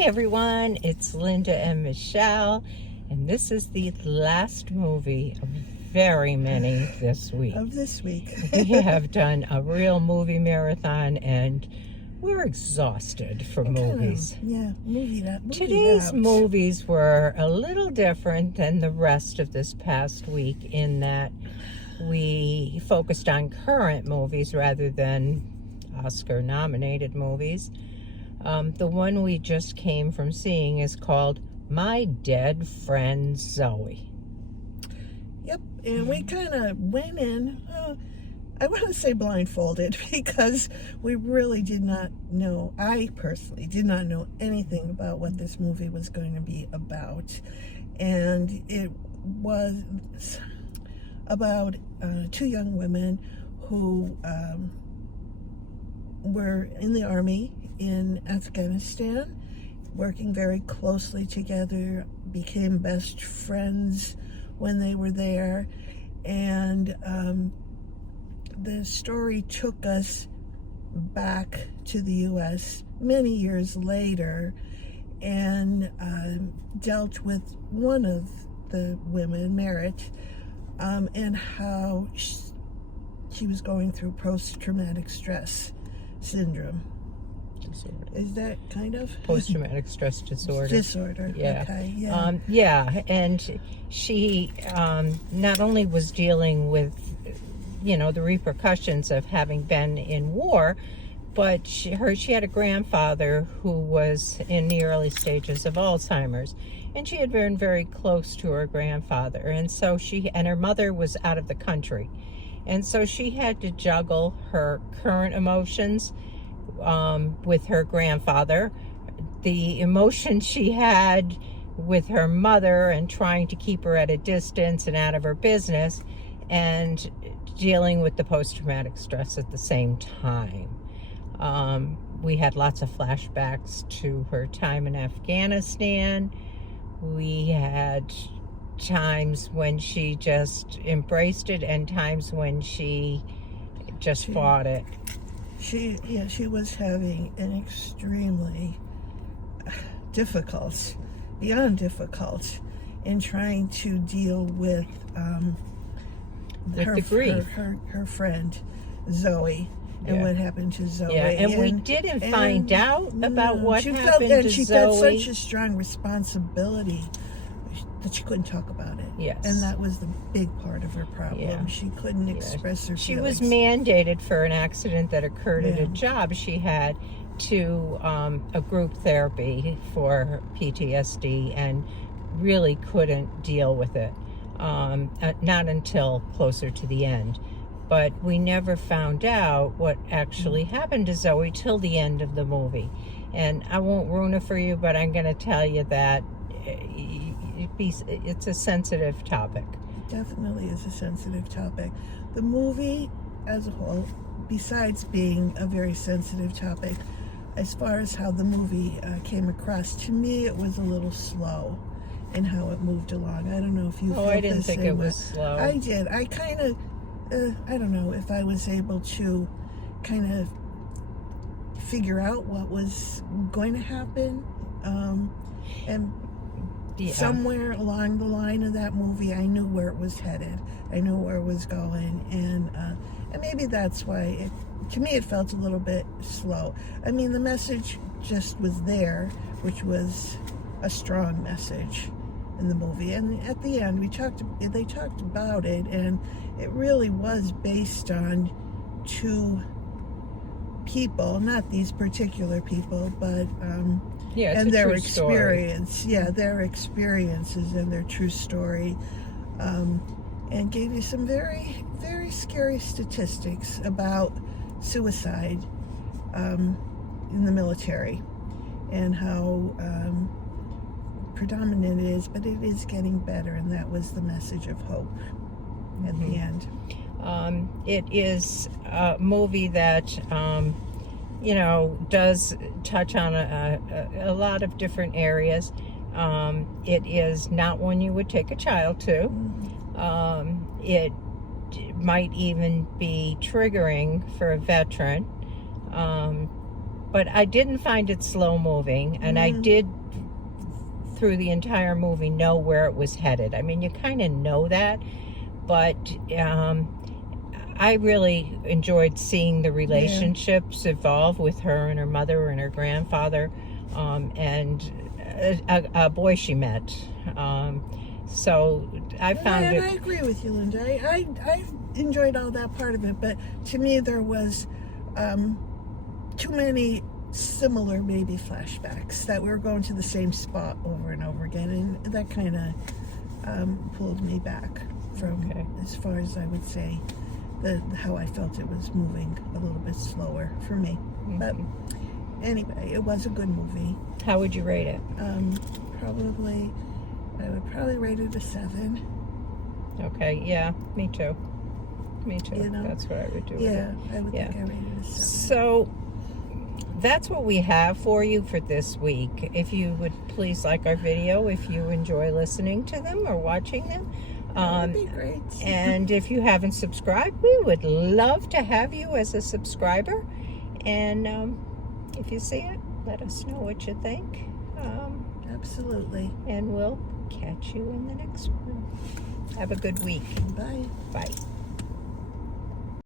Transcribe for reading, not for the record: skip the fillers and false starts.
Hey everyone, it's Linda and Michelle, and this is the last movie of very many this week. We have done a real movie marathon, and we're exhausted from movies. Movie Today's movies were a little different than the rest of this past week in that we focused on current movies rather than Oscar-nominated movies. The one we just came from seeing is called My Dead Friend Zoe. Yep, and we kind of went in, I want to say blindfolded, because we really did not know, I personally did not know anything about what this movie was going to be about. And it was about two young women who were in the army in Afghanistan, working very closely together, became best friends when they were there, and the story took us back to the U.S. many years later and dealt with one of the women, Merritt, and how she was going through post-traumatic stress syndrome. Disorder. Is that kind of post-traumatic stress disorder? Yeah. Okay. Yeah. And she not only was dealing with, the repercussions of having been in war, but she had a grandfather who was in the early stages of Alzheimer's, and she had been very close to her grandfather, and so her mother was out of the country, and so she had to juggle her current emotions with her grandfather, the emotion she had with her mother and trying to keep her at a distance and out of her business, and dealing with the post-traumatic stress at the same time. We had lots of flashbacks to her time in Afghanistan. We had times when she just embraced it and times when she just fought it. She was having an extremely beyond difficult, in trying to deal with the grief. Her friend Zoe, and what happened to Zoe. Yeah, and we didn't find out about what happened to Zoe. She felt such a strong responsibility that she couldn't talk about it. Yes. And that was the big part of her problem. Yeah. She couldn't express her feelings. She was mandated for an accident that occurred at a job she had to a group therapy for PTSD, and really couldn't deal with it. Not until closer to the end. But we never found out what actually happened to Zoe till the end of the movie. And I won't ruin it for you, but I'm going to tell you that it's a sensitive topic. It definitely is a sensitive topic. The movie as a whole, besides being a very sensitive topic, as far as how the movie came across, to me it was a little slow in how it moved along. I don't know if you felt I didn't think it was slow. I did. I kind of, I don't know if I was able to kind of figure out what was going to happen. And somewhere along the line of that movie, I knew where it was headed. I knew where it was going, and maybe that's why to me it felt a little bit slow. I mean, the message just was there, which was a strong message in the movie. And at the end, they talked about it, and it really was based on two people, not these particular people, but and their experience, their experiences and their true story, and gave you some very, very scary statistics about suicide in the military, and how predominant it is, but it is getting better, and that was the message of hope at the end. It is a movie that does touch on a lot of different areas. It is not one you would take a child to. It might even be triggering for a veteran. but I didn't find it slow moving, and I did through the entire movie know where it was headed. I mean, you kind of know that, but I really enjoyed seeing the relationships evolve with her and her mother and her grandfather, and a boy she met. So I found and it. I agree with you, Linda. I enjoyed all that part of it, but to me there was too many similar maybe flashbacks that we were going to the same spot over and over again, and that kind of pulled me back from as far as I would say how I felt it was moving a little bit slower for me. But anyway, it was a good movie. How would you rate it? I would probably rate it a 7. Okay, yeah, me too. Me too. You know? That's what I would do. Yeah, with it. I would think I rated it a 7. So that's what we have for you for this week. If you would please like our video, if you enjoy listening to them or watching them. That would be great. And if you haven't subscribed, we would love to have you as a subscriber. And if you see it, let us know what you think. Absolutely. And we'll catch you in the next one. Have a good week. Bye. Bye.